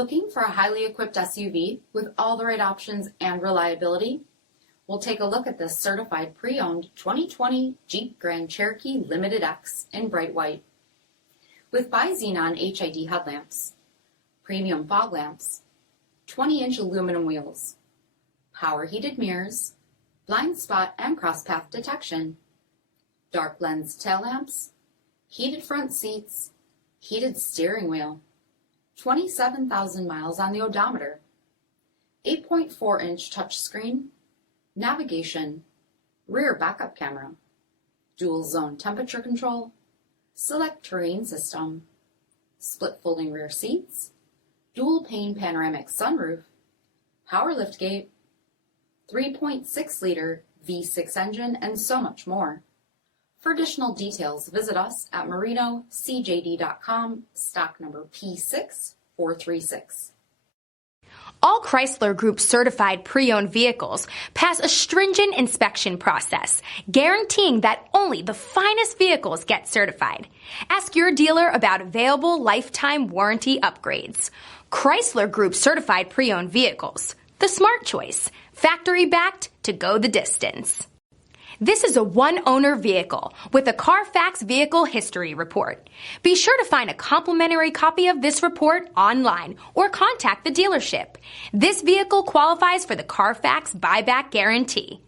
Looking for a highly equipped SUV with all the right options and reliability? We'll take a look at this certified pre-owned 2020 Jeep Grand Cherokee Limited X in bright white. With bi-XENON HID headlamps, premium fog lamps, 20-inch aluminum wheels, power heated mirrors, blind spot and cross-path detection, dark lens tail lamps, heated front seats, heated steering wheel, 27,000 miles on the odometer, 8.4-inch touchscreen, navigation, rear backup camera, dual zone temperature control, select terrain system, split folding rear seats, dual pane panoramic sunroof, power liftgate, 3.6-liter V6 engine, and so much more. For additional details, visit us at marinocjd.com, stock number P6436. All Chrysler Group certified pre-owned vehicles pass a stringent inspection process, guaranteeing that only the finest vehicles get certified. Ask your dealer about available lifetime warranty upgrades. Chrysler Group certified pre-owned vehicles, the smart choice, factory backed to go the distance. This is a one-owner vehicle with a CARFAX vehicle history report. Be sure to find a complimentary copy of this report online or contact the dealership. This vehicle qualifies for the CARFAX buyback guarantee.